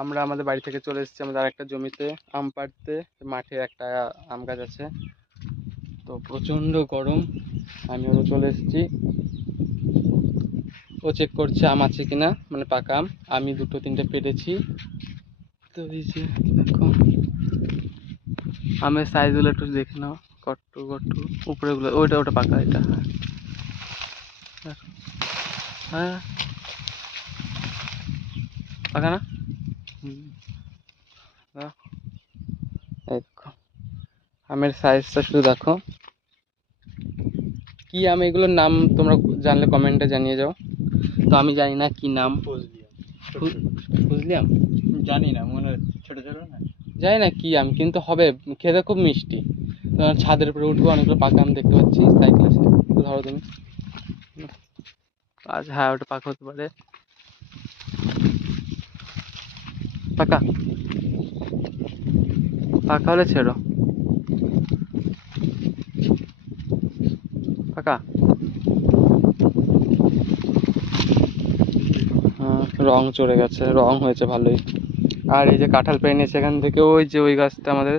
আমরা আমাদের বাড়ি থেকে চলে এসেছি আমাদের আরেকটা জমিতে আম পাড়তে। মাঠে একটা আম গাছ আছে, তো প্রচণ্ড গরম। আমি ওরা চলে এসেছি, ও চেক করছে আম আছে কিনা, মানে পাকা আম। আমি দুটো তিনটে পেরেছি। তো এই যে দেখো আমের সাইজগুলো একটু দেখে নাও, কট্টু কট্টু উপরেগুলো। ওইটা ওটা পাকা, এটা হ্যাঁ হ্যাঁ পাকা না। এই দেখো আমের সাইজটা শুধু দেখো। কি আম এগুলোর নাম তোমরা জানলে কমেন্টে জানিয়ে যাও। তো আমি জানি না কি নাম। বুঝলি আম জানি না, মনে ছোট ছোট না, জানি না কি আম, কিন্তু হবে খেতে খুব মিষ্টি। তোমার ছাদের উপরে উঠবো, অনেকগুলো পাকা আম দেখতে পাচ্ছি সাইকেল আছে, ধরো তুমি। আজ হ্যাঁ ওটা পাকা হতে পারে, পাকা পাকা হলে ছেড়ো। পাকা রং চড়ে গেছে, রং হয়েছে ভালোই। আর এই যে কাঁঠাল পেয়ে নিয়েছি এখান থেকে, ওই যে ওই গাছটা আমাদের,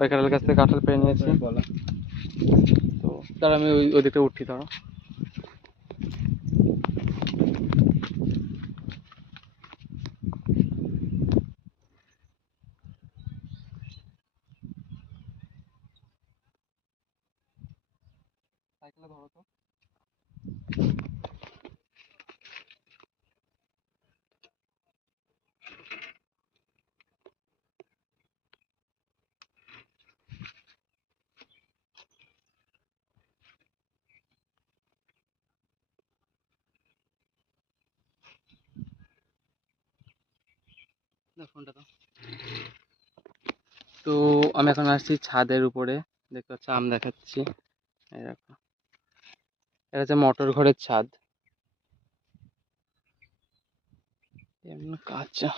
ওই কাঁঠাল গাছ থেকে কাঁঠাল পেয়ে নিয়েছি। তো তার আমি ওই দিকে উঠি, ধরো। সাইকেলটা ধরো তো। ফোনটা তো তো আমি এখন আসছি ছাদের উপরে, দেখতে পাচ্ছি আম দেখাচ্ছি। এই দেখো, এটা হচ্ছে মটর ঘরের ছাদ, এমন কাঁচা।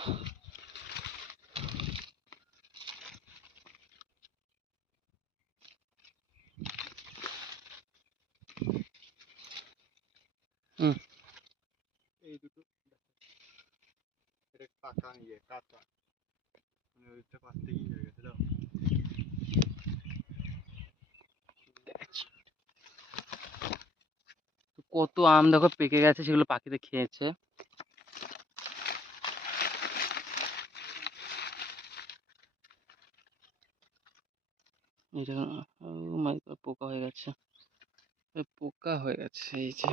এই দুটো এটা পাকা কাঁচা, মানে ওইটা পাশ থেকেই হয়ে গেছে দাও। কত আম দেখো পেকে গেছে, সেগুলো পাখিতে খেয়েছে। এটা ও মাই গড, পোকা হয়ে গেছে, পোকা হয়ে গেছে এই যে।